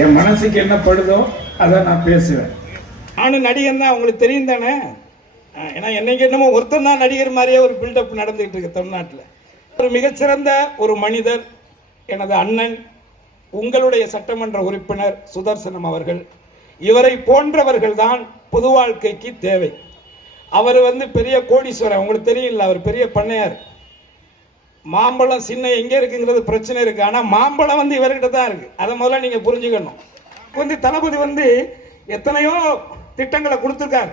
என் மனசுக்கு என்ன படுதோ அதை நான் பேசுவேன். நானும் நடிகர் தான், உங்களுக்கு தெரியும் தானே. ஏன்னா என்னைக்கு என்னமோ ஒருத்தர் தான் நடிகர் மாதிரியே ஒரு பில்டப் நடந்துகிட்டு இருக்கு தமிழ்நாட்டில். ஒரு மிகச்சிறந்த ஒரு மனிதர் எனது அண்ணன், உங்களுடைய சட்டமன்ற உறுப்பினர் சுதர்சனம் அவர்கள். இவரை போன்றவர்கள் தான் பொது வாழ்க்கைக்கு தேவை. அவர் பெரிய கோடீஸ்வரர், உங்களுக்கு தெரியல, அவர் பெரிய பண்ணையார். மாம்பழம் சின்ன எங்கே இருக்குங்கிறது பிரச்சனை இருக்கு, ஆனால் மாம்பழம் இவர்கிட்ட தான் இருக்கு. அதை முதல்ல நீங்க புரிஞ்சுக்கணும். தளபதி எத்தனையோ திட்டங்களை கொடுத்துருக்காரு.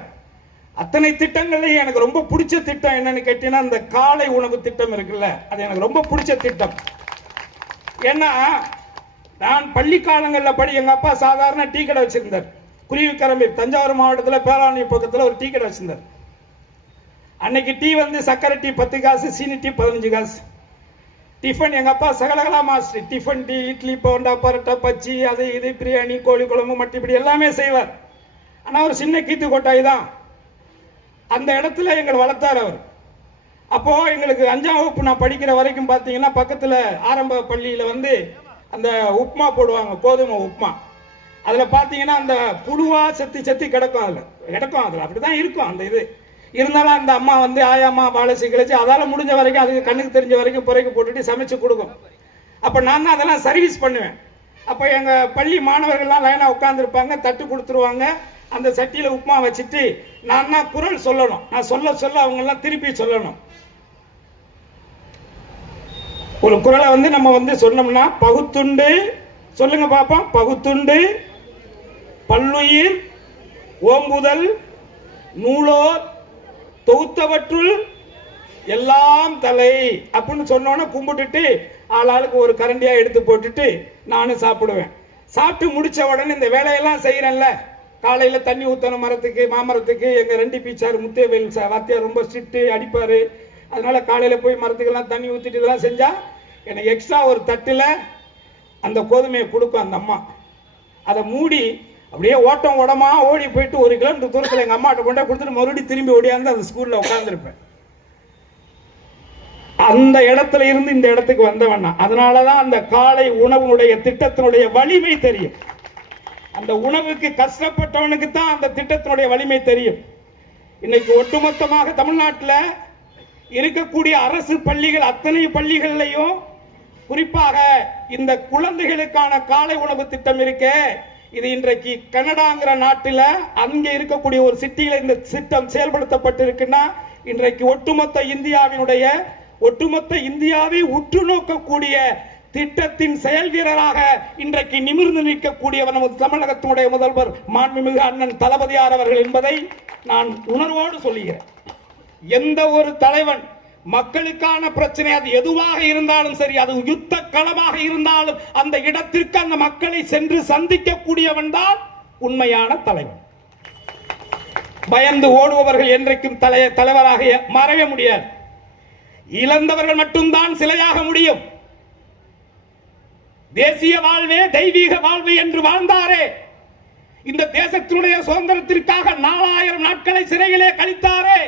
அத்தனை திட்டங்கள்லையும் எனக்கு ரொம்ப பிடிச்ச திட்டம் என்னன்னு கேட்டீங்கன்னா, இந்த காலை உணவு திட்டம் இருக்குல்ல, அது எனக்கு ரொம்ப பிடிச்ச திட்டம். ஏன்னா நான் பள்ளி காலங்களில் எங்க அப்பா சாதாரண டீ கடை வச்சிருந்தார். குருவிக்கரம்பை, தஞ்சாவூர் மாவட்டத்தில் பேராணி பக்கத்தில் ஒரு டீ கடை வச்சிருந்தார். அன்னைக்கு டீ சக்கரை டீ 10 காசு, சீனி டீ 15 காசு. டிஃபன் எங்கள் அப்பா சகலகலா master. Tiffin tea, idli, bonda, parotta, bajji, அது இது, பிரியாணி, கோழி குழம்பு, மட்டி, இப்படி எல்லாமே செய்வார். ஆனால் ஒரு சின்ன கீத்து கொட்டாய் தான். அந்த இடத்துல எங்களை வளர்த்தார் அவர். அப்போ எங்களுக்கு 5ஆம் வகுப்பு நான் படிக்கிற வரைக்கும் பார்த்தீங்கன்னா, பக்கத்தில் ஆரம்ப பள்ளியில் அந்த உப்புமா போடுவாங்க, கோதுமை உப்புமா. அதில் பார்த்தீங்கன்னா அந்த புழுவா செத்தி கிடக்கும். அதில் அப்படி தான் இருக்கும் அந்த இது. இருந்தாலும் அந்த அம்மா ஆயாம்மா பாலசி கிழச்சி அதால் முடிஞ்ச வரைக்கும், அதுக்கு கண்ணுக்கு தெரிஞ்ச வரைக்கும் புறைக்கு போட்டுட்டு சமைச்சு கொடுக்கும். அப்போ நான் தான் அதெல்லாம் சர்வீஸ் பண்ணுவேன். அப்போ எங்கள் பள்ளி மாணவர்கள்லாம் லைனாக உட்காந்துருப்பாங்க, தட்டு கொடுத்துருவாங்க. அந்த சட்டியில் உப்புமா வச்சுட்டு நான் தான் குரல் சொல்லணும். நான் சொல்ல அவங்கெல்லாம் திருப்பி சொல்லணும். ஒரு குரலை நம்ம சொன்னோம்னா, பகுத்துண்டு, சொல்லுங்க பாப்போம், பகுத்துண்டு பல்லுயிர் ஓம்புதல் நூலோர் தொகுத்தவற்றுள் எல்லாம் தலை அப்படின்னு சொன்னோன்னே கும்பிட்டுட்டு ஆளாளுக்கு ஒரு கரண்டியா எடுத்து போட்டுட்டு நானும் சாப்பிடுவேன். சாப்பிட்டு முடிச்ச உடனே இந்த வேலையெல்லாம் செய்யறேன்ல, காலையில் தண்ணி ஊற்றணும் மரத்துக்கு, மாமரத்துக்கு. எங்கள் 2 பீச்சார் முத்தேவேல் வாத்தியார் ரொம்ப ஸ்ட்ரிக்ட்டு, அடிப்பார். அதனால காலையில் போய் மரத்துக்கெல்லாம் தண்ணி ஊற்றிட்டு இதெல்லாம் செஞ்சால் எனக்கு எக்ஸ்ட்ரா ஒரு தட்டில் அந்த கோதுமையை கொடுக்கும் அந்த அம்மா. அதை மூடி அப்படியே ஓட்டமா ஓடி போயிட்டு 1 கிலோமீட்டர் தூரத்தில் எங்கள் அம்மாட்ட கொண்டா கொடுத்துட்டு மறுபடியும் திரும்பி ஓடியாந்து அந்த ஸ்கூலில் உட்காந்துருப்பேன். அந்த இடத்துல இருந்து இந்த இடத்துக்கு வந்தவண்ணா. அதனால தான் அந்த காலை உணவுடைய திட்டத்தினுடைய வலிமை தெரியும். அந்த உணவுக்கு கஷ்டப்பட்டவனுக்கு தான் அந்த திட்டத்தினுடைய வலிமை தெரியும். இன்னைக்கு ஒட்டுமொத்தமாக தமிழ்நாட்டில் இருக்கக்கூடிய அரசு பள்ளிகள் அத்தனை பள்ளிகள்லையும் குறிப்பாக இந்த குழந்தைகளுக்கான காலை உணவு திட்டம் இருக்கு. இது இன்றைக்கு கனடாங்கிற நாட்டில் அங்கே இருக்கக்கூடிய ஒரு சிட்டியில் இந்த திட்டம் செயல்படுத்தப்பட்டிருக்குன்னா, இன்றைக்கு ஒட்டுமொத்த இந்தியாவை உற்று நோக்கக்கூடிய திட்டத்தின் செயல் வீரராக இன்றைக்கு நிமிர்ந்து நிற்கக்கூடியவர் நமது தமிழகத்தினுடைய முதல்வர் மாண்புமிகு அண்ணன் தளபதியார் அவர்கள் என்பதை நான் உணர்வோடு சொல்லுகிறேன். எந்த ஒரு தலைவன் மக்களுக்கான பிரச்சனை அது எதுவாக இருந்தாலும் சரி, அது யுத்த களமாக இருந்தாலும் அந்த இடத்திற்கு அந்த மக்களை சென்று சந்திக்கக்கூடியவன் தான் உண்மையான தலைவன். பயந்து ஓடுபவர்கள் என்றைக்கும் தலைவராக மறைய முடியாது. இழந்தவர்கள் மட்டும்தான் சிலையாக முடியும். தேசிய வாழ்வே தெய்வீக வாழ்வு என்று வாழ்ந்தாரே, இந்த தேசத்தினுடைய சுதந்திரத்திற்காக 4000 நாட்களை சிறையிலே கழித்தாரே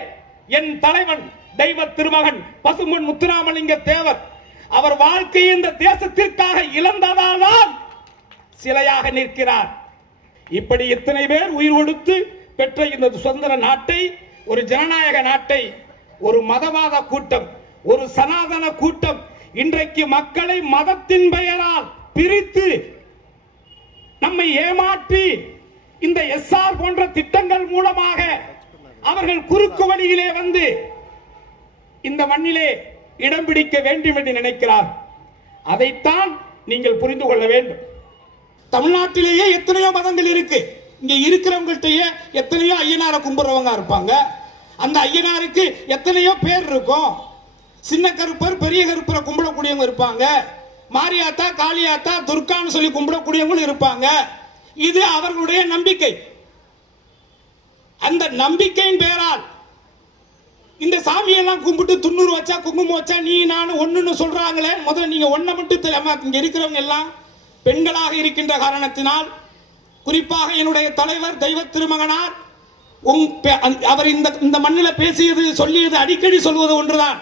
என் தலைவன் தெய்வ திருமகன் பசும்பொன் முத்துராமலிங்க தேவர். அவர் வாழ்க்கையை இந்த தேசத்திற்காக இழந்ததால் தான் சிலையாக நிற்கிறார். இப்படி எத்தனை பேர் உயிர் கொடுத்து பெற்ற இந்த சுதந்திர நாட்டை, ஒரு ஜனநாயக நாட்டை ஒரு மதவாத கூட்டம், ஒரு சனாதன கூட்டம் இன்றைக்கு மக்களை மதத்தின் பெயரால் பிரித்து நம்மை ஏமாற்றி இந்த எஸ்ஆர் போன்ற திட்டங்கள் மூலமாக அவர்கள் குறுக்கு வழியிலே இந்த மண்ணிலே இடம் பிடிக்க வேண்டும் என்று நினைக்கிறார். அதைத்தான் நீங்கள் புரிந்து கொள்ள வேண்டும். தமிழ்நாட்டிலேயே எத்தனையோ மதங்கள் இருக்கு. இங்க இருக்கிறவங்கள்ட்டயே எத்தனையோ ஐயனாரை கும்பிடுறவங்க இருப்பாங்க. அந்த ஐயனாருக்கு எத்தனையோ பேர் இருக்கும். சின்ன கருப்பர், பெரிய கருப்பரை கும்பிடக்கூடியவங்க இருப்பாங்க. மாரியாத்தா, காளியாத்தா, துர்கான்னு சொல்லி கும்பிடக்கூடியவங்களும் இருப்பாங்க. இது அவர்களுடைய நம்பிக்கை. அந்த நம்பிக்கையின் பேரால் இந்த சாமியெல்லாம் கும்பிட்டு 90 வச்சா, குங்குமம் வச்சா, நீ நான் ஒண்ணுன்னு சொல்றாங்களே. முதல்ல நீங்க ஒன்ன மட்டும் தெரியாம, இங்க இருக்கிறவங்க எல்லாம் பெண்களாக இருக்கின்ற காரணத்தினால், குறிப்பாக என்னுடைய தலைவர் தெய்வ திருமகனார் அவர் இந்த மண்ணில் பேசியது, சொல்லியது, அடிக்கடி சொல்வது ஒன்றுதான்.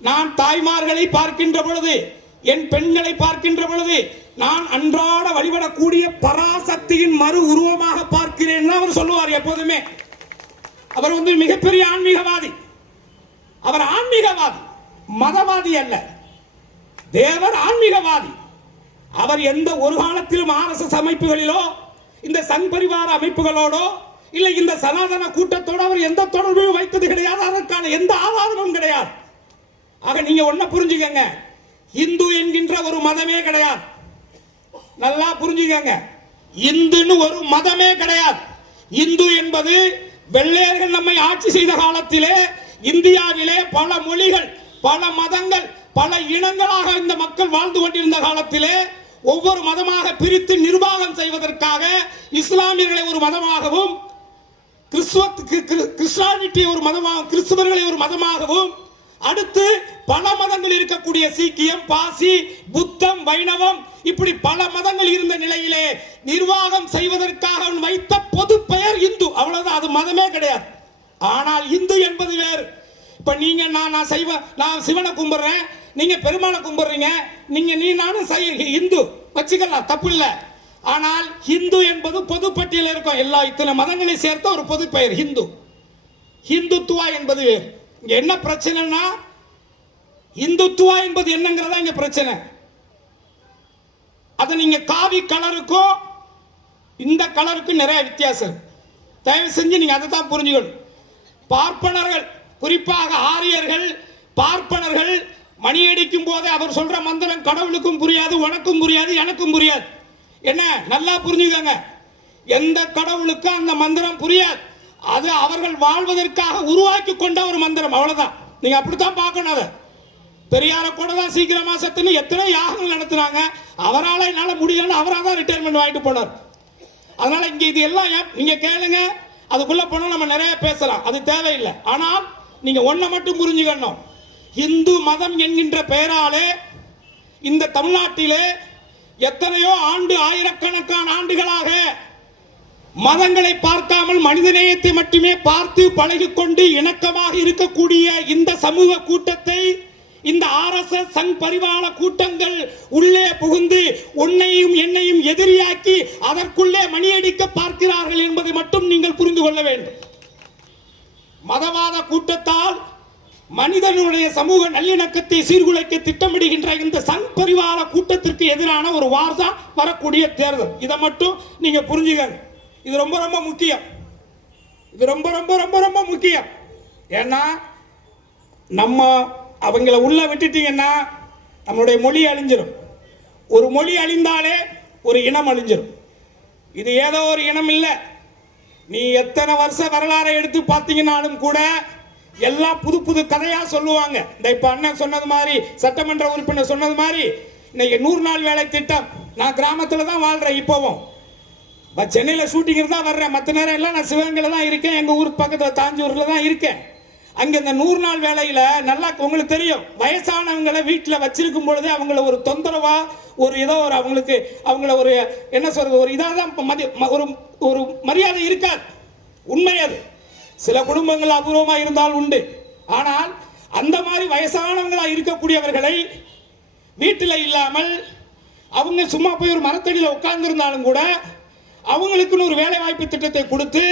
நான் தாய்மார்களை பார்க்கின்ற பொழுது, என் பெண்களை பார்க்கின்ற பொழுது நான் அன்றாட வழிபடக்கூடிய பராசக்தியின் மறு உருவமாக பார்க்கிறேன் அவர் சொல்லுவார் எப்போதுமே. அவர் மிகப்பெரிய ஆன்மீகவாதி. அவர் ஆன்மீகவாதி, மதவாதி அல்ல. தேவர் ஆன்மீகவாதி. அவர் எந்த ஒரு காலத்திலும் RSS அமைப்புகளிலோ இந்த சங் பரிவார அமைப்புகளோடோ இல்லை இந்த சனாதன கூட்டத்தோடு அவர் எந்த தொடர்பையும் வைத்தது கிடையாது. அதற்கான எந்த ஆதாரமும் கிடையாது. ஆக நீங்க ஒன்ன புரிஞ்சுக்கங்க, இந்து என்கின்ற ஒரு மதமே கிடையாது. நல்லா புரிஞ்சுக்கங்க, இந்துன்னு ஒரு மதமே கிடையாது. இந்து என்பது வெள்ளையர்கள் நம்மை ஆட்சி செய்த காலத்திலே இந்தியாவிலே பல மொழிகள், பல மதங்கள், பல இனங்களாக இந்த மக்கள் வாழ்ந்து கொண்டிருந்த காலத்திலே ஒவ்வொரு மதமாக பிரித்து நிர்வாகம் செய்வதற்காக இஸ்லாமியர்களை ஒரு மதமாகவும் கிறிஸ்டியானிட்டி ஒரு மதமாகவும் கிறிஸ்தவர்களை ஒரு மதமாகவும் அடுத்து பல மதங்கள் இருக்கக்கூடிய சீக்கியம், பாசி, புத்தம், வைணவம் இப்படி பல மதங்கள் இருந்த நிலையிலே நிர்வாகம் செய்வதற்காக வைத்த பொது பெயர் இந்து. அவ்வளவுதான், அது மதமே கிடையாது. ஆனால் இந்து என்பது வேறு. இப்ப நீங்க நான் சிவனை கும்பிடுறேன், நீங்க பெருமாளை கும்பிடுறீங்க, நீ நானும் இந்து வச்சுக்கலாம், தப்பு இல்லை. ஆனால் இந்து என்பது பொது பட்டியல் இருக்கும். எல்லா இத்தனை மதங்களை சேர்த்த ஒரு பொது பெயர் இந்து. இந்துத்துவா என்பது வேறு. இங்க என்ன பிரச்சனைனா, இந்துத்துவா என்பது என்னங்கிறதா இங்க பிரச்சனை. அது நீங்க காவி கலருக்கும் இந்த கலருக்கும் நிறைய வித்தியாசம். தயவு செஞ்சு நீங்க அதை தான் புரிஞ்சுக்கணும். பார்ப்பனர்கள், குறிப்பாக ஆரியர்கள், பார்ப்பனர்கள் மணியடிக்கும் போதே அவர் சொல்ற மந்திரம் கடவுளுக்கும் புரியாது, உனக்கும் புரியாது, எனக்கும் புரியாது. என்ன நல்லா புரிஞ்சுக்கங்க, எந்த கடவுளுக்கும் அந்த மந்திரம் புரியாது. அது அவர்கள் வாழ்வதற்காக உருவாக்கி கொண்ட ஒரு மந்திரம், அவ்வளவுதான். நீங்க அப்படித்தான் பார்க்கணும். அதை பெரியார கூட தான் சீக்கிரமா சத்துன்னு எத்தனை யாகங்கள் நடத்துனாங்க. அவரால் என்னால முடியலன்னு அவராக தான் ரிட்டையர்மெண்ட் வாங்கிட்டு போனார். அதனால இங்க இது எல்லாம் நீங்க கேளுங்க, அதுக்குள்ள போனா நம்ம நிறைய பேசலாம், அது தேவையில்லை. ஆனால் நீங்க ஒன்ன மட்டும் புரிஞ்சுக்கணும், இந்து மதம் என்கின்ற பெயராலே இந்த தமிழ்நாட்டிலே எத்தனையோ ஆயிரக்கணக்கான ஆண்டுகளாக மதங்களை பார்க்காமல் மனிதநேயத்தை மட்டுமே பார்த்து பழகிக்கொண்டு இணக்கமாக இருக்கக்கூடிய இந்த சமூக கூட்டத்தை இந்த RSS சங் பரிவார கூட்டங்கள் உள்ளே புகுந்து உன்னையும் என்னையும் எதிரியாக்கி அதற்குள்ளே மணியடிக்க பார்க்கிறார்கள் என்பதை மட்டும் நீங்கள் புரிந்து கொள்ள வேண்டும். மதவாத கூட்டத்தால் மனிதனுடைய சமூக நல்லிணக்கத்தை சீர்குலைக்க திட்டமிடுகின்ற இந்த சங் பரிவார கூட்டத்திற்கு எதிரான ஒரு வார் தான் வரக்கூடிய தேர்தல். இதை மட்டும் நீங்க புரிஞ்சுக்கங்க. இது ரொம்ப ரொம்ப முக்கியம். இது ரொம்ப ரொம்ப ரொம்ப ரொம்ப முக்கியம். ஏன்னா நம்ம அவங்கள உள்ள விட்டுட்டீங்கன்னா நம்மளுடைய மொழி அழிஞ்சிடும். ஒரு மொழி அழிந்தாலே ஒரு இனம் அழிஞ்சிடும். இது ஏதோ ஒரு இனம் இல்லை. நீ எத்தனை வருஷ வரலாறை எடுத்து பார்த்தீங்கன்னாலும் கூட எல்லாம் புது புது கதையா சொல்லுவாங்க. இந்த இப்ப அண்ணன் சொன்னது மாதிரி, சட்டமன்ற உறுப்பினர் சொன்னது மாதிரி, இன்னைக்கு 100 நாள் வேலை திட்டம். நான் கிராமத்துல தான் வாழ்றேன். இப்போவும் சென்னையில ஷூட்டிங் தான் வர்றேன். மற்ற நேரம் எல்லாம் நான் சிவகங்கையில தான் இருக்கேன். எங்க ஊருக்கு பக்கத்துல தாஞ்சூர்ல தான் இருக்கேன். அங்க இந்த 100 நாள் வேலையில நல்லா உங்களுக்கு தெரியும், வயசானவங்களை வீட்டுல வச்சிருக்கும் பொழுது அவங்கள ஒரு தொந்தரவா ஒரு ஏதோ ஒரு அவங்கள ஒரு என்ன சொல்றது, ஒரு இதாதான் ஒரு மரியாதை இருக்காது. உண்மை அது. சில குடும்பங்கள் அபூர்வமா இருந்தால் உண்டு. ஆனால் அந்த மாதிரி வயசானவங்களா இருக்கக்கூடியவர்களை வீட்டில் இல்லாமல் அவங்க சும்மா போய் ஒரு மரத்தடியில் உட்கார்ந்து இருந்தாலும் கூட அவங்களுக்குன்னு ஒரு வேலை வாய்ப்பு திட்டத்தை கொடுத்து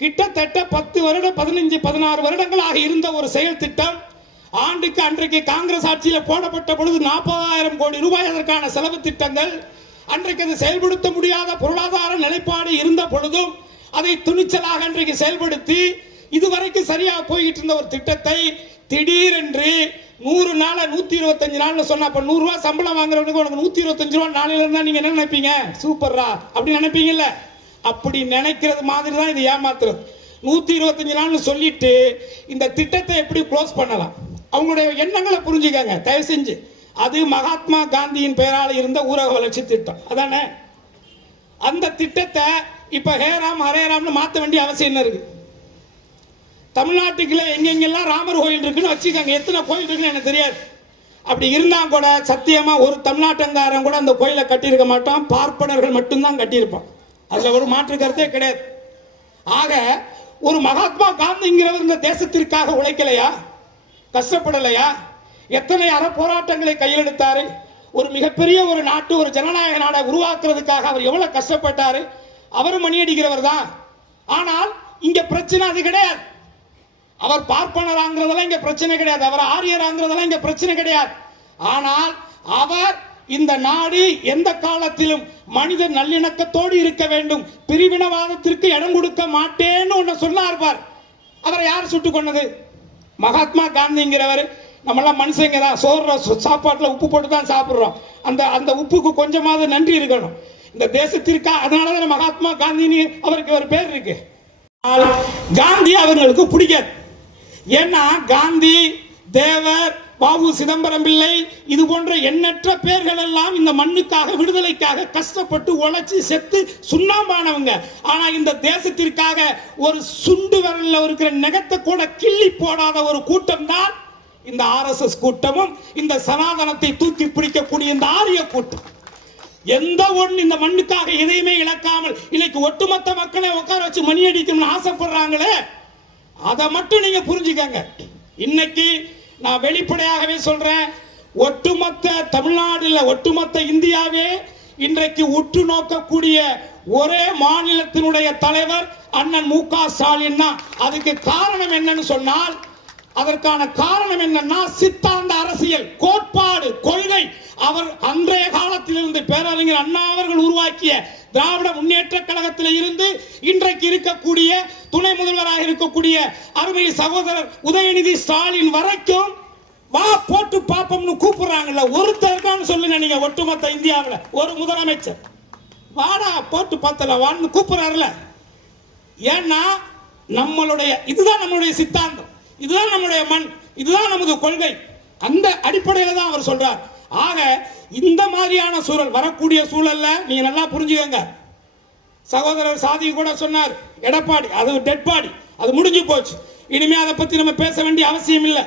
கிட்டத்தட்ட 10 வருடம் 15 16 வருடங்களாக இருந்த ஒரு செயல் திட்டம் ஆண்டுக்கு அன்றைக்கு காங்கிரஸ் ஆட்சியில் போடப்பட்ட பொழுது 40,000 கோடி ரூபாய் அதற்கான செலவு திட்டங்கள். அன்றைக்கு அது செயல்படுத்த முடியாத பொருளாதார நிலைப்பாடு இருந்த பொழுதும் அதை துணிச்சலாக அன்றைக்கு செயல்படுத்தி இதுவரைக்கும் சரியா போய்கிட்டு இருந்த ஒரு திட்டத்தை திடீரென்று 100 நாள் 125 நாள்னு சொன்னா, அப்ப 100 ரூபாய் சம்பளம் வாங்குறவனுக்கு உனக்கு 125 ரூபாய் நாளையில இருந்தா நீங்க என்ன நினைப்பீங்க? சூப்பர்ரா அப்படி நினைப்பீங்கல்ல? அப்படி நினைக்கிறது மாதிரி தான் இது ஏமாத்துறது. 125 நாள்னு சொல்லிட்டு இந்த திட்டத்தை எப்படி க்ளோஸ் பண்ணலாம், அவங்களுடைய எண்ணங்களை புரிஞ்சுக்கங்க தயவு செஞ்சு. அது மகாத்மா காந்தியின் பெயரால் இருந்த ஊரக வளர்ச்சி திட்டம் அதானே. அந்த திட்டத்தை இப்ப ஹேராம் ஹரேராம்னு மாற்ற வேண்டிய அவசியம் என்ன இருக்கு? தமிழ்நாட்டுக்குள்ள எங்கெங்கெல்லாம் ராமர் கோயில் இருக்குன்னு வச்சுக்கோங்க. எத்தனை கோயில் இருக்குன்னு எனக்கு தெரியாது. அப்படி இருந்தா கூட சத்தியமா ஒரு தமிழ்நாட்டங்காரன் கூட அந்த கோயிலை கட்டியிருக்க மாட்டான். பார்ப்பனர்கள் மட்டும்தான் கட்டியிருப்பான். அதுல ஒரு மாற்று கருத்தே கிடையாது. ஆக ஒரு மகாத்மா காந்திங்கிறவர் இந்த தேசத்திற்காக உழைக்கலையா? கஷ்டப்படலையா? எத்தனை அற போராட்டங்களை கையில் எடுத்தாரு? ஒரு மிகப்பெரிய ஒரு நாட்டு ஒரு ஜனநாயக நாடை உருவாக்குறதுக்காக அவர் எவ்வளவு கஷ்டப்பட்டாரு. அவரும் மணி அடிக்கிறவர் தான். ஆனால் இங்க பிரச்சனை அது கிடையாது. அவர் பார்ப்பனராங்கிறதெல்லாம் இங்க பிரச்சனை கிடையாது. அவர் ஆரியராங்கிறதெல்லாம் இங்க பிரச்சனை கிடையாது. ஆனால் அவர் இந்த நாடு எந்த காலத்திலும் மனித நல்லிணக்கத்தோடு இருக்க வேண்டும், பிரிவினவாதத்திற்கு இடம் கொடுக்க மாட்டேன்னு ஒன்னு சொன்னார் பார். அவரை யார் சுட்டு கொண்டது? மகாத்மா காந்திங்கிறவர். நம்மளாம் மனுஷங்க தான், சோறுற சாப்பாட்டில் உப்பு போட்டு தான் சாப்பிட்றோம். அந்த உப்புக்கு கொஞ்சமாவது நன்றி இருக்கணும் இந்த தேசத்திற்கா. அதனாலதான் மகாத்மா காந்தின்னு அவருக்கு ஒரு பேர் இருக்கு. காந்தி அவர்களுக்கு பிடிக்காது. ஏன்னா காந்தி, தேவர், வாவு சிதம்பரம் பிள்ளை, இது போன்ற எண்ணற்ற பேர்கள் எல்லாம் இந்த மண்ணுக்காக, விடுதலைக்காக கஷ்டப்பட்டு உழைச்சி செத்து சுண்ணாம்பானவங்க. ஆனா இந்த தேசத்திற்காக ஒரு சுண்டு விரல்ல இருக்கிற நெகத்தை கூட கிள்ளி போடாத ஒரு கூட்டம் தான் இந்த RSS கூட்டமும், இந்த சனாதனத்தை தூக்கி பிடிக்கக்கூடிய இந்த ஆரிய கூட்டம். எந்த ஒன்று இந்த மண்ணுக்காக எதையுமே இழக்காமல் இன்னைக்கு ஒட்டுமொத்த மக்களை உட்கார வச்சு மணி அடிக்கணும்னு ஆசைப்படுறாங்களே, அதை மட்டும் நீங்க புரிஞ்சுக்கங்க. இன்னைக்கு நான் வெளிப்படையாகவே சொல்றேன், ஒட்டுமொத்த தமிழ்நாடுல, ஒட்டுமொத்த இந்தியாவே இன்றைக்கு உற்று நோக்கக்கூடிய ஒரே மாநிலத்தினுடைய தலைவர் அண்ணன் மு.க. ஸ்டாலின் தான். அதுக்கு காரணம் என்னன்னு சொன்னால், அதற்கான காரணம் என்னன்னா சித்தாந்த அரசியல், கோட்பாடு, கொள்கை. அவர் அன்றைய காலத்திலிருந்து பேரறிஞர் அண்ணா அவர்கள் உருவாக்கிய திராவிட முன்னேற்ற கழகத்தில் இருந்து இன்றைக்கு இருக்கக்கூடிய துணை முதல்வராக இருக்கக்கூடிய அருமை சகோதரர் உதயநிதி ஸ்டாலின் வரைக்கும் வா போட்டு பாப்போம்னு கூப்பிடுறாங்கல்ல. ஒருத்தருக்கான்னு சொல்லுங்க நீங்க, ஒட்டுமொத்த இந்தியாவில் ஒரு முதலமைச்சர் வாடா போட்டு பார்த்தல வான்னு கூப்பிடுறாருல. ஏன்னா நம்மளுடைய இதுதான் நம்மளுடைய சித்தாந்தம், இதுதான் நம்முடைய மண், இதுதான் நமது கொள்கை. அந்த அடிப்படையில் தான் அவர் சொல்றார். ஆக இந்த மாதிரியான சூழல் வரக்கூடிய சூழல்ல நீங்க நல்லா புரிஞ்சுக்கங்க. சகோதரர் சாதி கூட சொன்னார், எடப்பாடி அது டெட் பாடி, அது முடிஞ்சு போச்சு, இனிமே அதை பத்தி நம்ம பேச வேண்டிய அவசியம் இல்லை.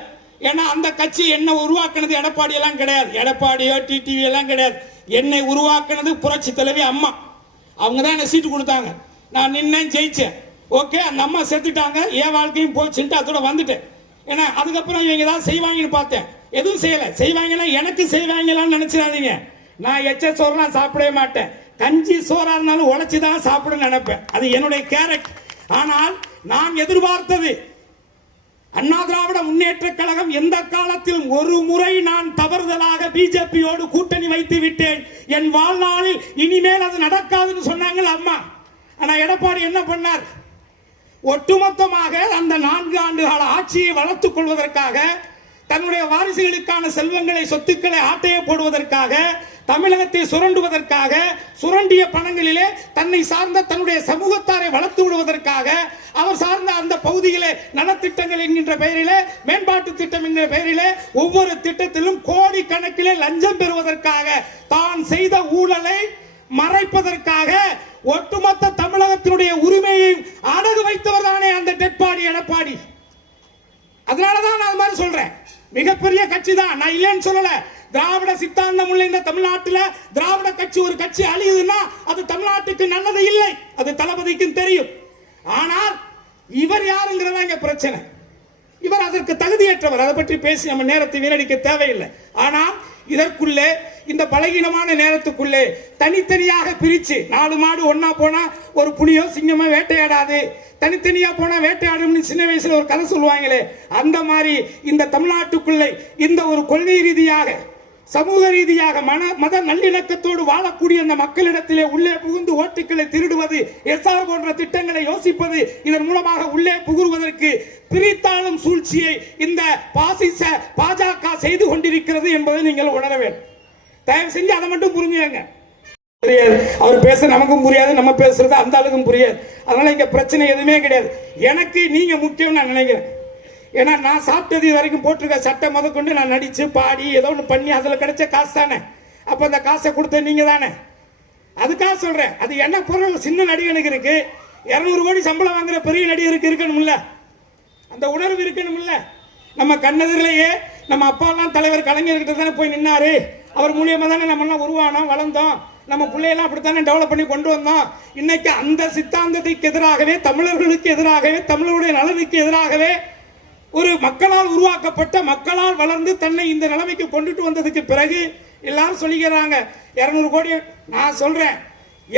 ஏன்னா அந்த கட்சி என்ன உருவாக்குனது எடப்பாடி எல்லாம் கிடையாது, எடப்பாடியோ டிடிவி எல்லாம் கிடையாது. என்னை உருவாக்குனது புரட்சி தலைவி அம்மா. அவங்க தான் என்ன சீட்டு கொடுத்தாங்க, நான் நின்னேன், ஜெயிச்சேன். ஓகே, அந்த அம்மா செத்துட்டாங்க, என் வாழ்க்கையும் போச்சுட்டு அதோட வந்துட்டேன். ஏன்னா அதுக்கப்புறம் இவங்க ஏதாவது செய்வாங்கன்னு பார்த்தேன், எதுவும் செய்யல. செய்வாங்கன்னா எனக்கு செய்வாங்களான்னு நினைச்சிடாதீங்க. நான் எச்ச சோறுலாம் சாப்பிடவே மாட்டேன், கஞ்சி சோறா இருந்தாலும் உழைச்சி தான் சாப்பிடுன்னு நினைப்பேன். அது என்னுடைய கேரக்டர். ஆனால் நான் எதிர்பார்த்தது, அண்ணா திராவிட முன்னேற்ற கழகம் எந்த காலத்திலும் ஒரு முறை நான் தவறுதலாக பிஜேபியோடு கூட்டணி வைத்து விட்டேன், என் வாழ்நாளில் இனிமேல் அது நடக்காதுன்னு சொன்னாங்க அம்மா. ஆனா எடப்பாடி என்ன பண்ணார்? ஒட்டுமொத்தமாக அந்த 4 ஆண்டு கால ஆட்சியை வளர்த்துக் கொள்வதற்காக, தன்னுடைய வாரிசுகளுக்கான செல்வங்களை, சொத்துக்களை ஆட்டைய போடுவதற்காக, தமிழகத்தை சுரண்டுவதற்காக, சுரண்டிய பணங்களிலே தன்னை சார்ந்த தன்னுடைய சமூகத்தாரை வளர்த்து விடுவதற்காக, அவர் சார்ந்த அந்த பகுதியிலே நலத்திட்டங்கள் என்கின்ற பெயரிலே, மேம்பாட்டு திட்டம் என்கிற பெயரிலே ஒவ்வொரு திட்டத்திலும் கோடி கணக்கிலே லஞ்சம் பெறுவதற்காக, தான் செய்த ஊழலை மறைப்பதற்காக ஒட்டுமொத்த தமிழகத்தினுடைய உரிமையை அடகு வைத்தவர் தானே அந்த டெட்பாடி எடப்பாடி. அதனாலதான் நான் அது மாதிரி சொல்றேன். மிகப்பெரிய கட்சி தான், நான் இல்லைன்னு சொல்லல. திராவிட சித்தாந்தம் உள்ள இந்த தமிழ்நாட்டில் திராவிட கட்சி ஒரு கட்சி அழியுதுன்னா அது தமிழ்நாட்டுக்கு நல்லது இல்லை, அது தளபதிக்கும் தெரியும். ஆனால் இவர் யாருங்கிறதா இங்க பிரச்சனை. இவர் அதற்கு தகுதியற்றவர். அதை பற்றி பேசி நம்ம நேரத்தை வீணடிக்க தேவையில்லை. ஆனால் இதற்குள்ளே, இந்த பலகீனமான நேரத்துக்குள்ளே தனித்தனியாக பிரிச்சு 4 மாடு ஒன்னா போனா ஒரு புலியோ சிங்கமோ வேட்டையாடாது, தனித்தனியா போனா வேட்டையாடும் சின்ன வயசுல ஒரு கதை சொல்லுவாங்களே, அந்த மாதிரி இந்த தமிழ்நாட்டுக்குள்ளே இந்த ஒரு கொள்கை ரீதியாக, சமூக ரீதியாக, மத நல்லிணக்கத்தோடு வாழக்கூடிய அந்த மக்களிடத்திலே உள்ளே புகுந்து ஓட்டுக்களை திருடுவது, எஸ்ஆர் போன்ற திட்டங்களை யோசிப்பது, இதன் மூலமாக உள்ளே புகுவதற்கு பிரித்தாளும் சூழ்ச்சியை இந்த பாசிச பாஜக செய்து கொண்டிருக்கிறது என்பதை நீங்கள் உணர வேண்டும். தயவு செஞ்சு அதை மட்டும் புரிஞ்சுங்க. அவர் பேச நமக்கும் புரியாது, நம்ம பேசுறது அந்த அளவுக்கும் புரியாது. அதனால இங்க பிரச்சனை எதுவுமே கிடையாது. எனக்கு நீங்க முக்கியம் நான் நினைக்கிறேன். ஏன்னா நான் சாப்பிட்டது வரைக்கும் போட்டிருக்க சட்டை முதற்கொண்டு நான் நடிச்சு பாடி ஏதோ ஒன்று பண்ணி அதில் கிடைச்ச காசு தானே. அப்போ அந்த காசை கொடுத்த நீங்க தானே. அதுக்காக சொல்றேன். அது என்ன பொருள் சின்ன நடிகனுக்கு இருக்கு, 200 கோடி சம்பளம் வாங்குற பெரிய நடிகருக்கு இருக்கணும்ல, அந்த உணர்வு இருக்கணும்ல. நம்ம கண்ணெதிரிலேயே நம்ம அப்பாலாம் தலைவர் கலைஞர்கிட்ட தானே போய் நின்னாரு, அவர் மூலியமா தானே நம்ம எல்லாம் உருவானோம், வளர்ந்தோம், நம்ம பிள்ளையெல்லாம் அப்படித்தானே டெவலப் பண்ணி கொண்டு வந்தோம். இன்னைக்கு அந்த சித்தாந்தத்துக்கு எதிராகவே, தமிழர்களுக்கு எதிராகவே, தமிழருடைய நலனுக்கு எதிராகவே ஒரு மக்களால் உருவாக்கப்பட்ட, மக்களால் வளர்ந்து தன்னை இந்த நிலைமைக்கு கொண்டுட்டு வந்ததுக்கு பிறகு எல்லாரும் சொல்லிக்கிறாங்க 200 கோடி. நான் சொல்றேன்,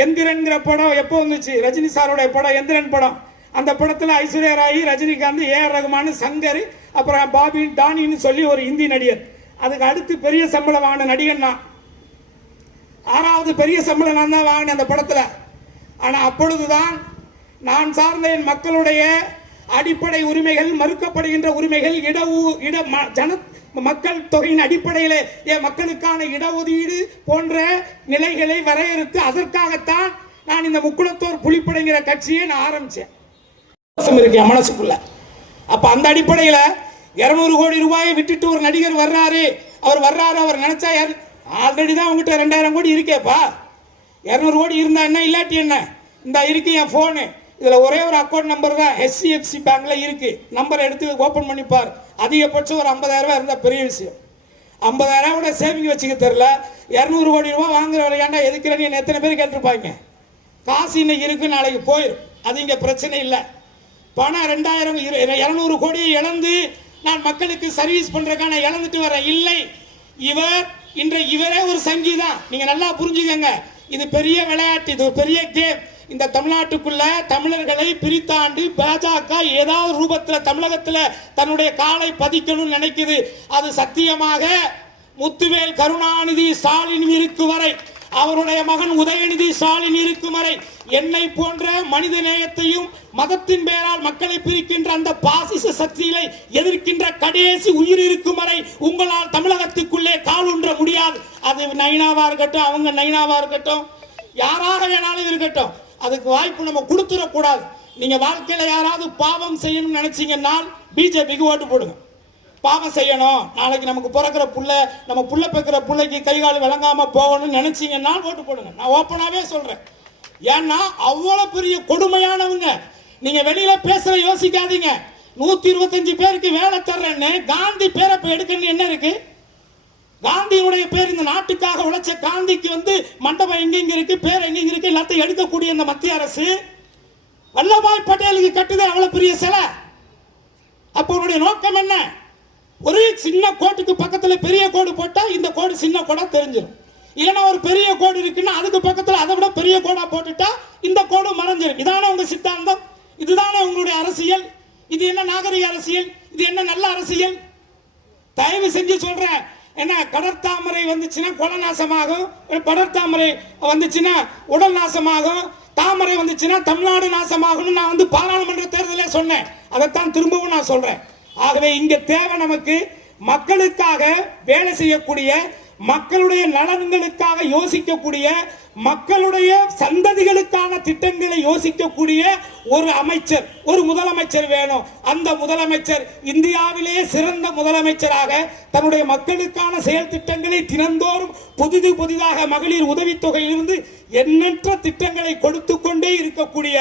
எந்திரன்கிற படம் எப்போ வந்துச்சு? ரஜினி சாரோட படம் எந்திரன் படம். அந்த படத்தில் ஐஸ்வர்யா ராய், ரஜினிகாந்த், ஏஆர் ரகுமான், சங்கர், அப்புறம் பாபி டானின்னு சொல்லி ஒரு இந்தி நடிகர். அதுக்கு அடுத்து பெரிய சம்பளம் வாங்கின நடிகன் நான். 6வது பெரிய சம்பளம் நான் தான் வாங்கினேன் அந்த படத்தில். ஆனால் அப்பொழுதுதான் நான் சார்ந்த என் மக்களுடைய அடிப்படை உரிமைகள் மறுக்கப்படுகின்ற உரிமைகள், மக்கள் தொகையின் அடிப்படையில் என் மக்களுக்கான இடஒதுக்கீடு போன்ற நிலைகளை வரையறுத்து அதற்காகத்தான் நான் இந்த முக்குளத்தோர் புலிப்படைங்கிற கட்சியை நான் ஆரம்பிச்சேன். இருக்கேன் மனசுக்குள்ள. அப்ப அந்த அடிப்படையில் 200 கோடி ரூபாயை விட்டுட்டு ஒரு நடிகர் வர்றாரு, அவர் நினைச்சா ஆல்ரெடி தான் உங்ககிட்ட 2000 கோடி இருக்கேப்பா. 200 கோடி இருந்தா என்ன, இல்லாட்டி என்ன? இந்த இருக்கு என் போனு, இதுல ஒரே ஒரு அக்கௌண்ட் நம்பர் தான் HDFC பேங்க்ல இருக்கு. நம்பர் எடுத்து ஓபன் பண்ணிப்பார். அதிகபட்சம் ஒரு 50,000 ரூபாய் இருந்தா பெரிய விஷயம். 50,000 கூட சேவிங் வச்சுக்க தெரியல. 200 கோடி ரூபாய் வாங்குற விளையாண்டா எதுக்குறேன்னு எத்தனை பேர் கேட்டிருப்பாங்க. காசு இன்னைக்கு இருக்கு, நாளைக்கு போயிடும். அது இங்க பிரச்சனை இல்லை. பணம் 200 கோடியை இழந்து நான் மக்களுக்கு சர்வீஸ் பண்றதுக்கான இழந்துட்டு வரேன். இல்லை, இவரே ஒரு சங்கீதம். நீங்க நல்லா புரிஞ்சுக்கங்க. இது பெரிய விளையாட்டு, இது பெரிய கேம். இந்த தமிழ்நாட்டுக்குள்ள தமிழர்களை பிரித்தாண்டு பாஜக ஏதாவது ரூபத்தில் தமிழகத்தில் தன்னுடைய காலை பதிக்கணும்னு நினைக்குது. அது சத்தியமாக முத்துவேல் கருணாநிதி ஸ்டாலின் இருக்கும் வரை, அவருடைய மகன் உதயநிதி ஸ்டாலின் இருக்கும் வரை, என்னை போன்ற மனித நேயத்தையும் மதத்தின் பெயரால் மக்களை பிரிக்கின்ற அந்த பாசிச சக்திகளை எதிர்க்கின்ற கடைசி உயிர் இருக்கும் வரை உங்களால் தமிழகத்துக்குள்ளே கால் ஊன்ற முடியாது. அது நைனாவா இருக்கட்டும், அவங்க நைனாவா இருக்கட்டும், யாராக வேணாலும் இருக்கட்டும், அதுக்கு வாய்ப்பு நம்ம கொடுத்துடக்கூடாது. நீங்க வாழ்க்கையில யாராவது பாவம் செய்யணும்னு நினைச்சீங்கன்னா பிஜேபிக்கு ஓட்டு போடுங்க. பாவம் செய்யணும், நாளைக்கு நமக்கு பிறக்கிற புள்ள, நம்ம புள்ள பெக்கிற பிள்ளைக்கு கை கால் விளங்காம போகணும்னு நினைச்சீங்கன்னா ஓட்டு போடுங்க. நான் ஓப்பனாவே சொல்றேன். ஏன்னா அவ்வளவு பெரிய கொடுமையானவங்க. நீங்க வெளியில பேசுற யோசிக்காதீங்க. 125 பேருக்கு வேலை தர்றேன்னு காந்தி பேரை எடுக்கணும் என்ன இருக்கு? காந்தியுடைய பேர், இந்த நாட்டுக்காக உழைச்ச காந்திக்கு மண்டபம் எங்கெங்க இருக்கு, பேர் எங்கெங்க இருக்கு, எல்லாத்தையும் எடுக்கக்கூடிய இந்த மத்திய அரசு வல்லபாய் பட்டேலுக்கு கட்டுது அவ்வளவு பெரிய சிலை. அப்போ உன்னுடைய நோக்கம் என்ன? ஒரு சின்ன கோட்டுக்கு பக்கத்துல பெரிய கோடு போட்டா இந்த கோடு சின்ன கோடா தெரிஞ்சிடும். இல்லைன்னா ஒரு பெரிய கோடு இருக்குன்னா அதுக்கு பக்கத்துல அதை விட பெரிய கோடா போட்டுட்டா இந்த கோடு மறைஞ்சிடும். இதானே உங்க சித்தாந்தம்? இதுதானே உங்களுடைய அரசியல்? இது என்ன நாகரிக அரசியல்? இது என்ன நல்ல அரசியல்? தயவு செஞ்சு சொல்றேன். என்ன, கடற்தாமரை வந்துச்சுன்னா குல நாசமாகும், படர்தாமரை வந்துச்சுன்னா உடல் நாசமாகும், தாமரை வந்துச்சுன்னா தமிழ்நாடு நாசமாகும். நான் பாராளுமன்ற தேர்தலில் சொன்னேன். அதைத்தான் திரும்பவும் நான் சொல்றேன். ஆகவே இங்க தேவை நமக்கு மக்களுக்காக வேலை செய்யக்கூடிய, மக்களுடைய நலன்களுக்காக யோசிக்கக்கூடிய, மக்களுடைய சந்ததிகளுக்கான திட்டங்களை யோசிக்கக்கூடிய ஒரு அமைச்சர், ஒரு முதலமைச்சர் வேணும். அந்த முதலமைச்சர் இந்தியாவிலேயே சிறந்த முதலமைச்சராக தன்னுடைய மக்களுக்கான செயல் திட்டங்களை தினந்தோறும் புதிதாக மகளிர் உதவித்தொகையிலிருந்து எண்ணற்ற திட்டங்களை கொடுத்து கொண்டே இருக்கக்கூடிய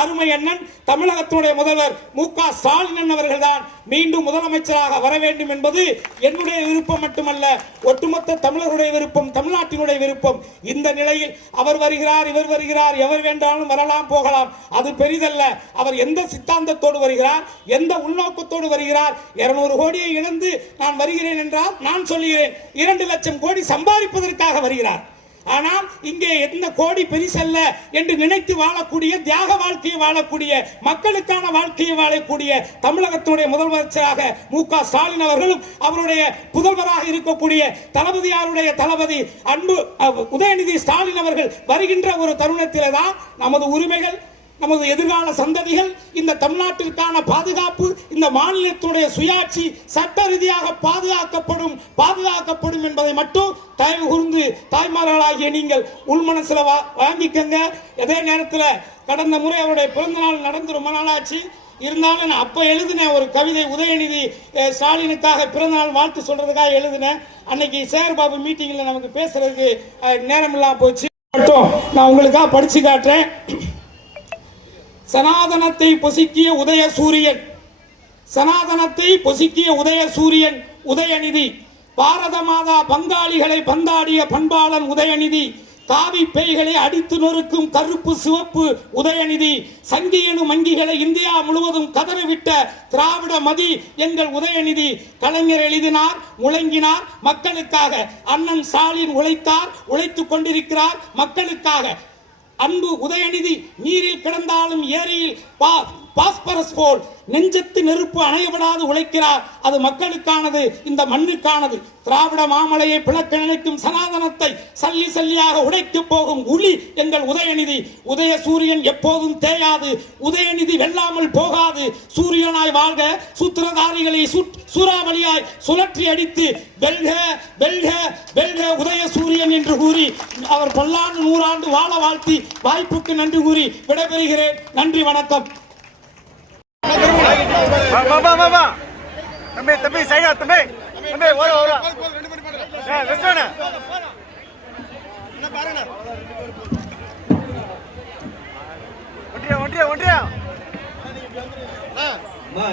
அருமை அண்ணன் தமிழகத்துடைய முதல்வர் மு.க. ஸ்டாலின் அவர்கள் தான் மீண்டும் முதலமைச்சராக வர வேண்டும் என்பது என்னுடைய விருப்பம் மட்டுமல்ல, ஒட்டுமொத்த தமிழருடைய விருப்பம், தமிழ்நாட்டினுடைய விருப்பம். இந்த நிலையில் அவர் வருகிறார், இவர் வருகிறார், எவர் வேண்டாலும் வரலாம் போகலாம், அது பெரிதல்ல. அவர் எந்த சித்தாந்தத்தோடு வருகிறார், எந்த உள்நோக்கத்தோடு வருகிறார்? 200 கோடியை இழந்து நான் வருகிறேன் என்றால் நான் சொல்லுகிறேன் 2 லட்சம் கோடி சம்பாதிப்பதற்காக வருகிறார். ஆனால் இங்கே எந்த கோடி பெரிசல்ல என்று நினைத்து வாழக்கூடிய, தியாக வாழ்க்கையை வாழக்கூடிய, மக்களுக்கான வாழ்க்கையை வாழக்கூடிய தமிழகத்தினுடைய முதலமைச்சராக மு.க. ஸ்டாலின் அவர்களும் அவருடைய புதல்வராக இருக்கக்கூடிய தளபதியாருடைய தளபதி அன்பு உதயநிதி ஸ்டாலின் அவர்கள் வருகின்ற ஒரு தருணத்திலே தான் நமது உரிமைகள், நமது எதிர்கால சந்ததிகள், இந்த தமிழ்நாட்டிற்கான பாதுகாப்பு, இந்த மாநிலத்துடைய சுயாட்சி சட்ட ரீதியாக பாதுகாக்கப்படும் என்பதை மட்டும் தயவு கூர்ந்து தாய்மார்களாகிய நீங்கள் உள்மனசுல வாங்கிக்கங்க. அதே நேரத்தில் கடந்த முறை அவருடைய பிறந்த நாள் நடந்து ரொம்ப நாளாச்சு. இருந்தாலும் நான் அப்ப எழுதின ஒரு கவிதை, உதயநிதி ஸ்டாலினுக்காக பிறந்த நாள் வாழ்த்து சொல்றதுக்காக எழுதினேன். அன்னைக்கு சேகர்பாபு மீட்டிங்ல நமக்கு பேசுறதுக்கு நேரம் இல்லாம போச்சு. மட்டும் நான் உங்களுக்காக படிச்சு காட்டுறேன். சனாதனத்தை பொசுக்கிய உதய சூரியன், சனாதனத்தை பொசுக்கிய உதய சூரியன் உதயநிதி, பாரத மாதா பங்காளிகளை பந்தாடிய பண்பாளன் உதயநிதி, காவி பேய்களை அடித்து நொறுக்கும் கருப்பு சிவப்பு உதயநிதி, சங்கி எனும் மங்கிகளை இந்தியா முழுவதும் கதறிவிட்ட திராவிட மதி எங்கள் உதயநிதி. கலைஞர் எழுதினார், முழங்கினார் மக்களுக்காக. அண்ணன் ஸ்டாலின் உழைத்தார், உழைத்துக் கொண்டிருக்கிறார் மக்களுக்காக. அன்பு உதயநிதி நீரில் கிடந்தாலும் ஏரியில் பாஸ்பரஸ் போல் நெஞ்சத்து நெருப்பு அணையப்படாது உழைக்கிறார். அது மக்களுக்கானது, இந்த மண்ணுக்கானது. திராவிட மாமலையை பிளக்க நினைக்கும் சனாதனத்தை சல்லி சல்லியாக உடைத்து போகும் உளி எங்கள் உதயநிதி. உதய சூரியன் எப்போதும் தேயாது, உதயநிதி வெல்லாமல் போகாது. சூரியனாய் வாழ்க, சூத்திரதாரிகளை சூறாவளியாய் சுழற்றி அடித்து வெல்க வெல்க வெல்க உதய சூரியன் என்று கூறி அவர் பல்லாண்டு நூறாண்டு வாழ வாழ்த்தி வாய்ப்புக்கு நன்றி கூறி விடைபெறுகிறேன். நன்றி, வணக்கம். தம்பி சைகா தம்பி தம்பி ஓர ஒன்றியா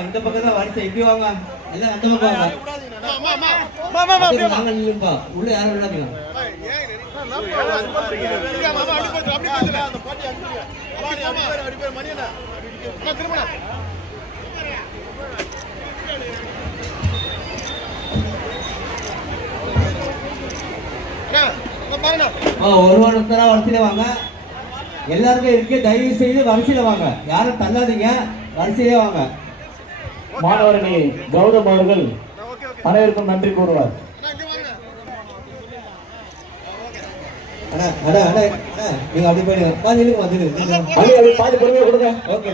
இந்த பக்கம் தான் வரிசை, இப்படி வாங்க, எல்லாம் அந்த பக்கம் வாங்க, நில்லுப்பா, உள்ள யாரும் விடாதீங்க. ஒருத்தரா வரிசையில வாங்க, எல்லாருக்கும் இருக்கு. தயவு செய்து வரிசையில வாங்க, யாரும் தள்ளாதீங்க, வரிசையிலே வாங்க. மாணவரணி கௌதம் அவர்கள் அனைவருக்கும் நன்றி கூறுவார். நீங்க அப்படி போயிடுங்க, வந்துடுங்க. பாதி பொறுமையை கொடுங்க. ஓகே.